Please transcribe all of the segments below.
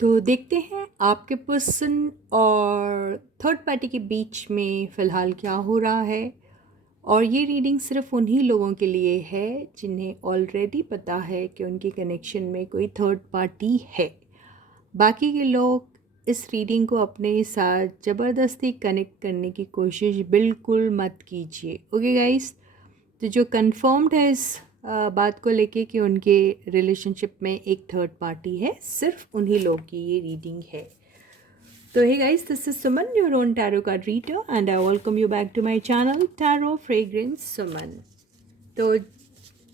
तो देखते हैं आपके पर्सन और थर्ड पार्टी के बीच में फ़िलहाल क्या हो रहा है। और ये रीडिंग सिर्फ उन्हीं लोगों के लिए है जिन्हें ऑलरेडी पता है कि उनके कनेक्शन में कोई थर्ड पार्टी है। बाकी के लोग इस रीडिंग को अपने साथ ज़बरदस्ती कनेक्ट करने की कोशिश बिल्कुल मत कीजिए। ओके गाइस, तो जो कंफर्म्ड है इस बात को लेके कि उनके रिलेशनशिप में एक थर्ड पार्टी है, सिर्फ उन्हीं लोग की ये रीडिंग है। तो hey guys, this is Suman, your own tarot card reader, and I welcome you back to my channel tarot fragrance Suman. तो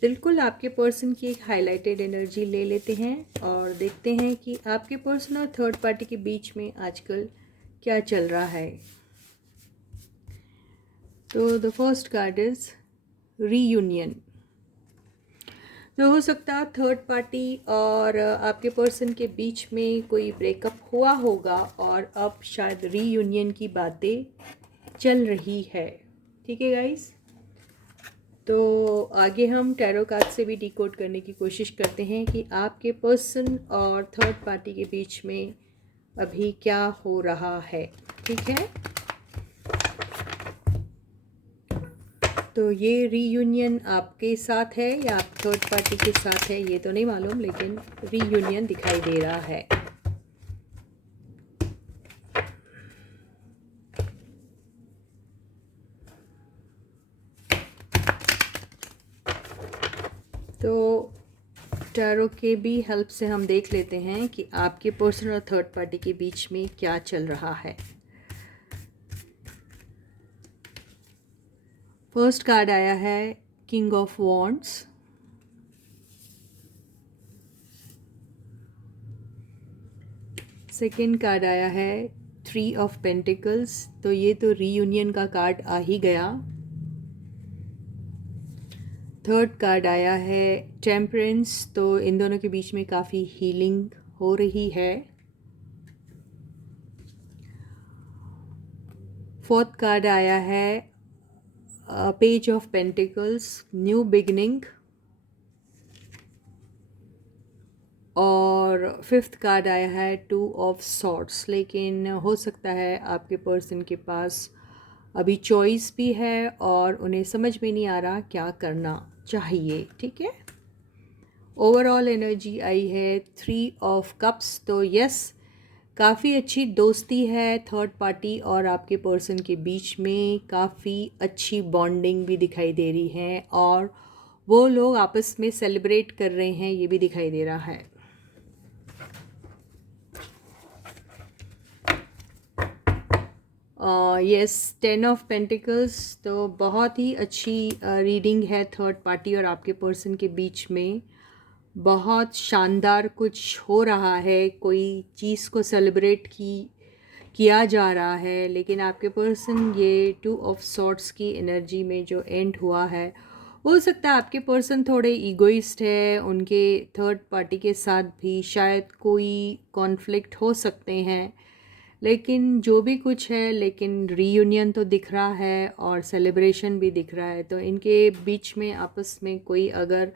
बिल्कुल आपके पर्सन की एक हाईलाइटेड एनर्जी ले लेते हैं और देखते हैं कि आपके पर्सन और थर्ड पार्टी के बीच में आजकल क्या चल रहा है। तो the first card is reunion. तो हो सकता है थर्ड पार्टी और आपके पर्सन के बीच में कोई ब्रेकअप हुआ होगा और अब शायद रीयूनियन की बातें चल रही है। ठीक है गाइस, तो आगे हम टैरो कार्ड से भी डिकोड करने की कोशिश करते हैं कि आपके पर्सन और थर्ड पार्टी के बीच में अभी क्या हो रहा है। ठीक है, तो ये रीयूनियन आपके साथ है या आप थर्ड पार्टी के साथ है ये तो नहीं मालूम, लेकिन रीयूनियन दिखाई दे रहा है। तो टैरो के भी हेल्प से हम देख लेते हैं कि आपके पर्सन और थर्ड पार्टी के बीच में क्या चल रहा है। फर्स्ट कार्ड आया है king of wands. Second card आया है थ्री ऑफ पेंटिकल्स। तो ये तो रीयूनियन का कार्ड आ ही गया। थर्ड कार्ड आया है टेम्परेंस। तो इन दोनों के बीच में काफ़ी हीलिंग हो रही है। फोर्थ कार्ड आया है page of pentacles, new beginning. और फिफ्थ कार्ड आया है टू ऑफ सॉर्ट्स। लेकिन हो सकता है आपके पर्सन के पास अभी चॉइस भी है और उन्हें समझ में नहीं आ रहा क्या करना चाहिए। ठीक है, ओवरऑल एनर्जी आई है थ्री ऑफ कप्स। तो यस, काफ़ी अच्छी दोस्ती है थर्ड पार्टी और आपके पर्सन के बीच में, काफ़ी अच्छी बॉन्डिंग भी दिखाई दे रही है और वो लोग आपस में सेलिब्रेट कर रहे हैं, ये भी दिखाई दे रहा है। Yes, ten of pentacles. तो बहुत ही अच्छी रीडिंग है थर्ड पार्टी और आपके पर्सन के बीच में। बहुत शानदार कुछ हो रहा है, कोई चीज़ को सेलिब्रेट किया जा रहा है। लेकिन आपके पर्सन ये टू ऑफ सॉर्ट्स की एनर्जी में जो एंड हुआ है, हो सकता है आपके पर्सन थोड़े ईगोइस्ट है, उनके थर्ड पार्टी के साथ भी शायद कोई कॉन्फ्लिक्ट हो सकते हैं। लेकिन जो भी कुछ है, लेकिन रीयूनियन तो दिख रहा है और सेलिब्रेशन भी दिख रहा है। तो इनके बीच में आपस में कोई अगर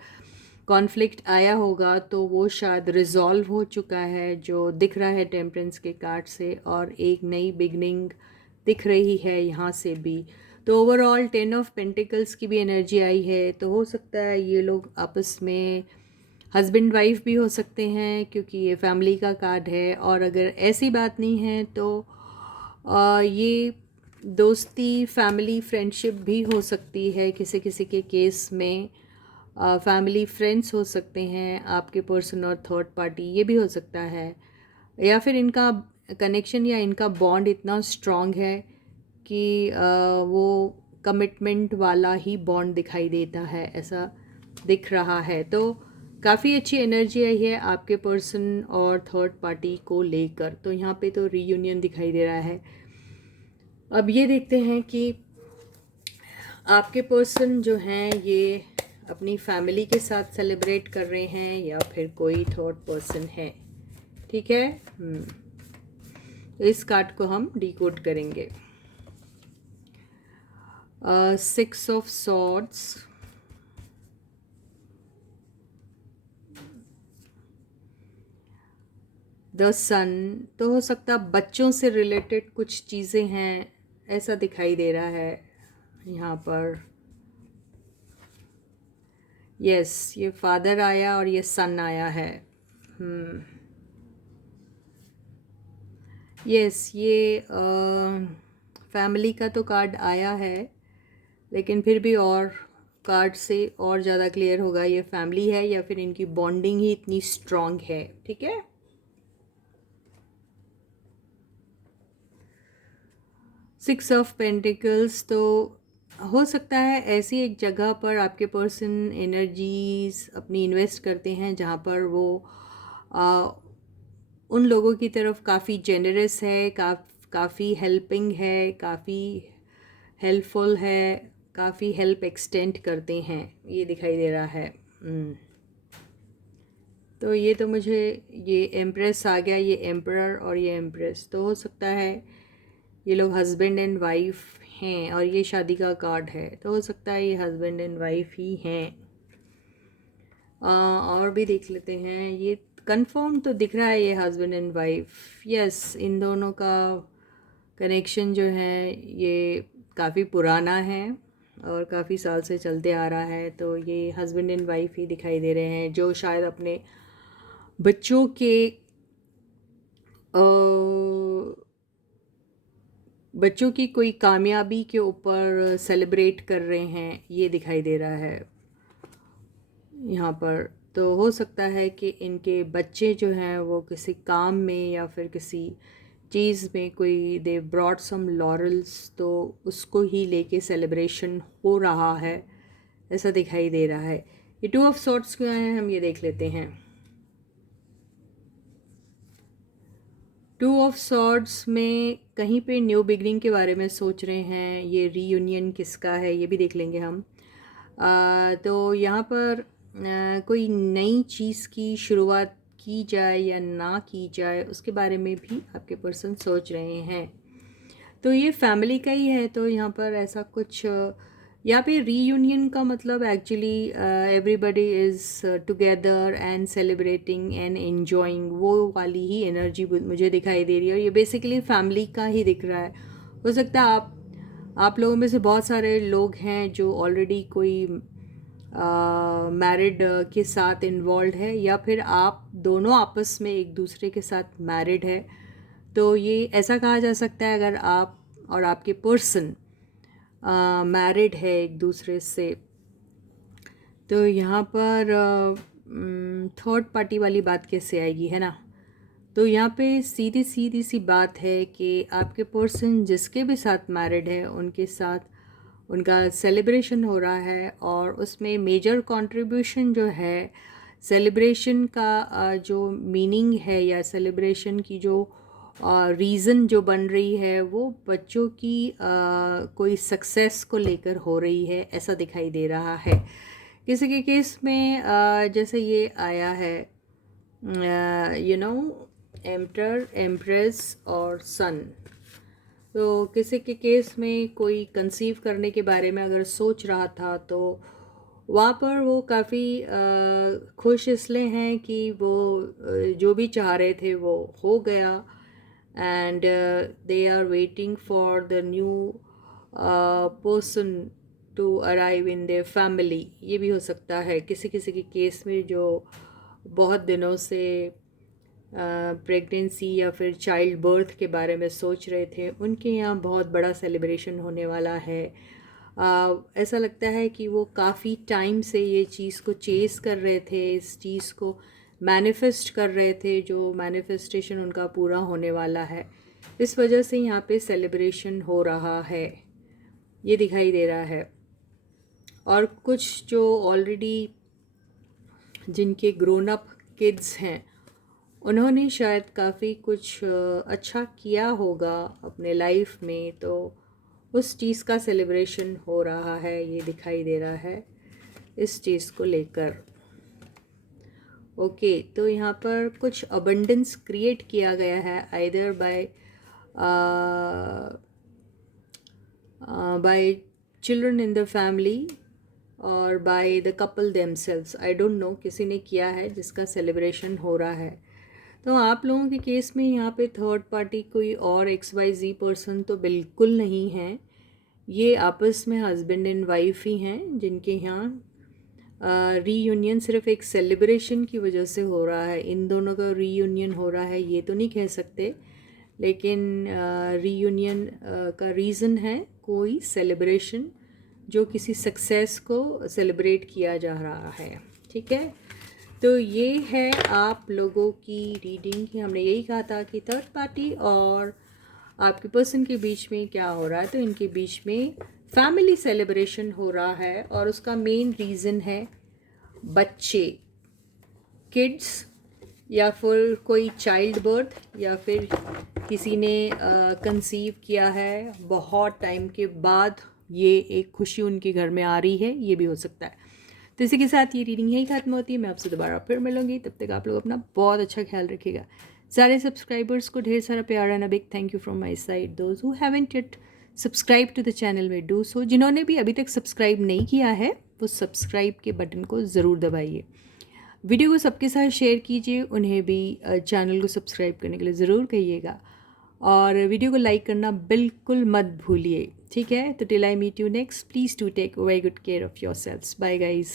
कॉन्फ्लिक्ट आया होगा तो वो शायद रिजॉल्व हो चुका है, जो दिख रहा है टेम्परेंस के कार्ड से। और एक नई बिगनिंग दिख रही है यहाँ से भी। तो ओवरऑल टेन ऑफ पेंटिकल्स की भी एनर्जी आई है। तो हो सकता है ये लोग आपस में हस्बैंड वाइफ भी हो सकते हैं, क्योंकि ये फैमिली का कार्ड है। और अगर ऐसी बात नहीं है तो ये दोस्ती, फैमिली, फ्रेंडशिप भी हो सकती है किसी किसी के केस में। फैमिली फ्रेंड्स हो सकते हैं आपके पर्सन और थर्ड पार्टी, ये भी हो सकता है। या फिर इनका कनेक्शन या इनका बॉन्ड इतना स्ट्रॉन्ग है कि वो कमिटमेंट वाला ही बॉन्ड दिखाई देता है, ऐसा दिख रहा है। तो काफ़ी अच्छी एनर्जी आई है आपके पर्सन और थर्ड पार्टी को लेकर। तो यहाँ पे तो रीयूनियन दिखाई दे रहा है। अब ये देखते हैं कि आपके पर्सन जो हैं ये अपनी फैमिली के साथ सेलिब्रेट कर रहे हैं या फिर कोई थर्ड पर्सन है। ठीक है, तो इस कार्ड को हम डिकोड करेंगे। सिक्स ऑफ सॉर्ड्स, द सन, तो हो सकता है बच्चों से रिलेटेड कुछ चीज़ें हैं, ऐसा दिखाई दे रहा है यहाँ पर। यस, ये फादर आया और ये सन आया है। यस, ये फैमिली का तो कार्ड आया है, लेकिन फिर भी और कार्ड से और ज़्यादा क्लियर होगा ये फैमिली है या फिर इनकी बॉन्डिंग ही इतनी स्ट्रॉन्ग है। ठीक है, सिक्स ऑफ पेंटिकल्स, तो हो सकता है ऐसी एक जगह पर आपके पर्सन एनर्जीज अपनी इन्वेस्ट करते हैं जहाँ पर वो आ, उन लोगों की तरफ काफ़ी जेनरस है, काफ़ी हेल्पिंग है, काफ़ी हेल्पफुल है, काफ़ी हेल्प एक्सटेंड करते हैं, ये दिखाई दे रहा है। तो ये तो मुझे ये एम्प्रेस आ गया, ये एम्परर और ये एम्प्रेस, तो हो सकता है ये लोग हस्बैंड एंड वाइफ हैं, और ये शादी का कार्ड है, तो हो सकता है ये हस्बैंड एंड वाइफ ही हैं। और भी देख लेते हैं, ये कंफर्म तो दिख रहा है ये हस्बैंड एंड वाइफ। यस, इन दोनों का कनेक्शन जो है ये काफ़ी पुराना है और काफ़ी साल से चलते आ रहा है, तो ये हस्बैंड एंड वाइफ ही दिखाई दे रहे हैं जो शायद अपने बच्चों के बच्चों की कोई कामयाबी के ऊपर सेलिब्रेट कर रहे हैं, ये दिखाई दे रहा है यहाँ पर। तो हो सकता है कि इनके बच्चे जो हैं वो किसी काम में या फिर किसी चीज़ में कोई दे ब्रॉट सम लॉरल्स, तो उसको ही लेके सेलिब्रेशन हो रहा है, ऐसा दिखाई दे रहा है। ये टू ऑफ सॉर्ट्स क्यों आए हैं हम ये देख लेते हैं। टू ऑफ सॉर्ड्स में कहीं पे न्यू बिगनिंग के बारे में सोच रहे हैं, ये रीयूनियन किसका है ये भी देख लेंगे हम। तो यहाँ पर कोई नई चीज़ की शुरुआत की जाए या ना की जाए उसके बारे में भी आपके पर्सन सोच रहे हैं। तो ये फैमिली का ही है, तो यहाँ पर ऐसा कुछ यहाँ पे रीयूनियन का मतलब actually everybody is together and celebrating and enjoying, वो वाली ही एनर्जी मुझे दिखाई दे रही है, और ये बेसिकली फैमिली का ही दिख रहा है। हो सकता है आप लोगों में से बहुत सारे लोग हैं जो ऑलरेडी कोई मैरिड के साथ इन्वॉल्व है, या फिर आप दोनों आपस में एक दूसरे के साथ मैरिड है, तो ये ऐसा कहा जा सकता है अगर आप और आपके पर्सन मैरिड है एक दूसरे से, तो यहाँ पर थर्ड पार्टी वाली बात कैसे आएगी, है ना। तो यहाँ पे सीधी सीधी सी बात है कि आपके पर्सन जिसके भी साथ मैरिड है उनके साथ उनका सेलिब्रेशन हो रहा है, और उसमें मेजर कंट्रीब्यूशन जो है सेलिब्रेशन का जो मीनिंग है या सेलिब्रेशन की जो रीज़न जो बन रही है वो बच्चों की कोई सक्सेस को लेकर हो रही है, ऐसा दिखाई दे रहा है। किसी के केस में जैसे ये आया है एम्परर, एम्प्रेस और सन, तो किसी के केस में कोई कंसीव करने के बारे में अगर सोच रहा था तो वहाँ पर वो काफ़ी खुश इसलिए हैं कि वो जो भी चाह रहे थे वो हो गया, and they are waiting for the new person to arrive in their family, ये भी हो सकता है। किसी किसी के केस में जो बहुत दिनों से प्रेगनेंसी या फिर चाइल्ड बर्थ के बारे में सोच रहे थे, उनके यहाँ बहुत बड़ा सेलिब्रेशन होने वाला है। ऐसा लगता है कि वो काफ़ी टाइम से ये चीज़ को चेस कर रहे थे, इस चीज़ को मैनिफेस्ट कर रहे थे, जो मैनिफेस्टेशन उनका पूरा होने वाला है, इस वजह से यहाँ पे सेलिब्रेशन हो रहा है, ये दिखाई दे रहा है। और कुछ जो ऑलरेडी जिनके ग्रोन अप किड्स हैं उन्होंने शायद काफ़ी कुछ अच्छा किया होगा अपने लाइफ में, तो उस चीज़ का सेलिब्रेशन हो रहा है, ये दिखाई दे रहा है इस चीज़ को लेकर। ओके, तो यहाँ पर कुछ अबंडेंस क्रिएट किया गया है either by children in the family और by the couple themselves, I don't know, किसी ने किया है जिसका सेलिब्रेशन हो रहा है। तो आप लोगों के केस में यहाँ पे थर्ड पार्टी कोई और XYZ पर्सन तो बिल्कुल नहीं है। ये आपस में हस्बैंड एंड वाइफ ही हैं जिनके यहाँ रीयूनियन सिर्फ एक सेलिब्रेशन की वजह से हो रहा है। इन दोनों का रीयूनियन हो रहा है ये तो नहीं कह सकते, लेकिन रीयूनियन का रीज़न है कोई सेलिब्रेशन, जो किसी सक्सेस को सेलिब्रेट किया जा रहा है। ठीक है, तो ये है आप लोगों की रीडिंग की। हमने यही कहा था कि थर्ड पार्टी और आपके पर्सन के बीच में क्या हो रहा है, तो इनके बीच में फैमिली सेलिब्रेशन हो रहा है और उसका मेन रीज़न है बच्चे, किड्स, या फिर कोई चाइल्ड बर्थ, या फिर किसी ने कंसीव किया है बहुत टाइम के बाद, ये एक खुशी उनके घर में आ रही है, ये भी हो सकता है। तो इसी के साथ ये रीडिंग यही खत्म होती है। मैं आपसे दोबारा फिर मिलूंगी, तब तक आप लोग अपना बहुत अच्छा ख्याल रखिएगा। सारे सब्सक्राइबर्स को ढेर सारा प्यार and a big thank you from my side. Those who haven't yet subscribe to the channel में डू सो। जिन्होंने भी अभी तक सब्सक्राइब नहीं किया है वो सब्सक्राइब के बटन को ज़रूर दबाइए। वीडियो को सबके साथ शेयर कीजिए, उन्हें भी चैनल को सब्सक्राइब करने के लिए ज़रूर कहिएगा, और वीडियो को लाइक करना बिल्कुल मत भूलिए। ठीक है, तो till I meet you next, please to take very good care of your selves. Bye guys.